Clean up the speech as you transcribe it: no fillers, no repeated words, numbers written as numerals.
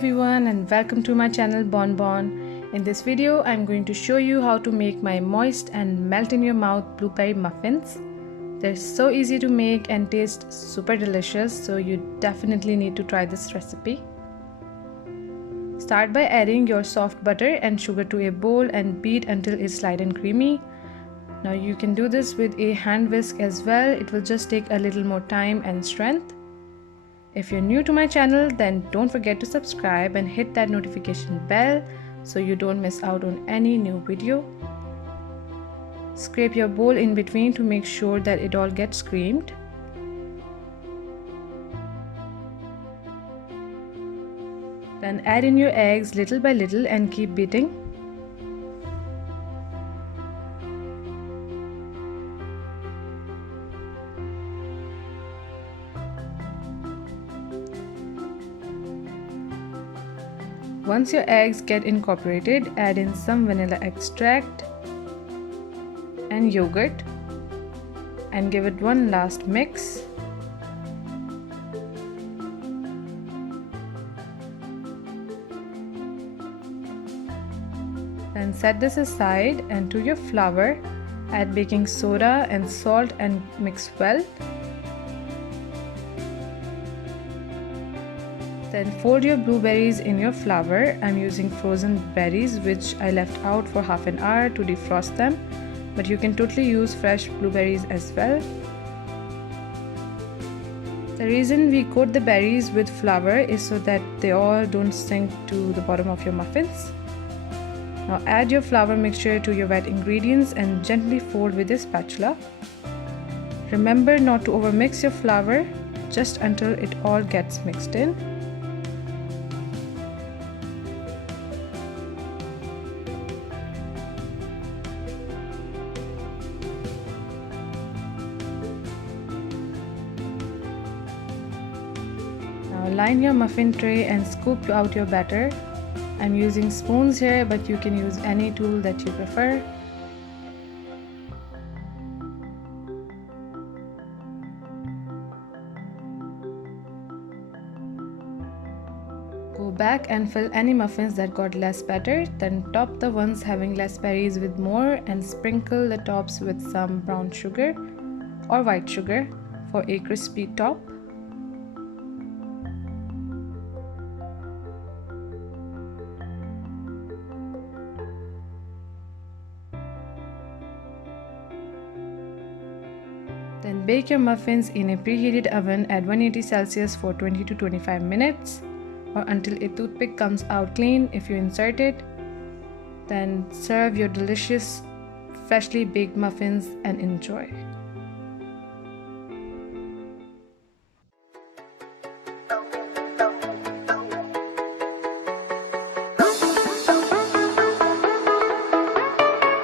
everyone and welcome to my channel Bonbon. In this video I'm going to show you how to make my moist and melt in your mouth blueberry muffins. They're so easy to make and taste super delicious, so you definitely need to try this recipe. Start by adding your soft butter and sugar to a bowl and beat until it's light and creamy. Now you can do this with a hand whisk as well. It will just take a little more time and strength. If you're new to my channel, then don't forget to subscribe and hit that notification bell so you don't miss out on any new video. Scrape your bowl in between to make sure that it all gets creamed. Then add in your eggs little by little and keep beating. Once your eggs get incorporated, add in some vanilla extract and yogurt and give it one last mix. Then set this aside, and to your flour, add baking soda and salt and mix well. Then fold your blueberries in your flour. I'm using frozen berries which I left out for half an hour to defrost them, but you can totally use fresh blueberries as well. The reason we coat the berries with flour is so that they all don't sink to the bottom of your muffins. Now add your flour mixture to your wet ingredients and gently fold with a spatula. Remember not to overmix your flour, just until it all gets mixed in. Now line your muffin tray and scoop out your batter. I'm using spoons here, but you can use any tool that you prefer. Go back and fill any muffins that got less batter, then top the ones having less berries with more and sprinkle the tops with some brown sugar or white sugar for a crispy top. Then bake your muffins in a preheated oven at 180 Celsius for 20 to 25 minutes or until a toothpick comes out clean if you insert it. Then serve your delicious freshly baked muffins and enjoy.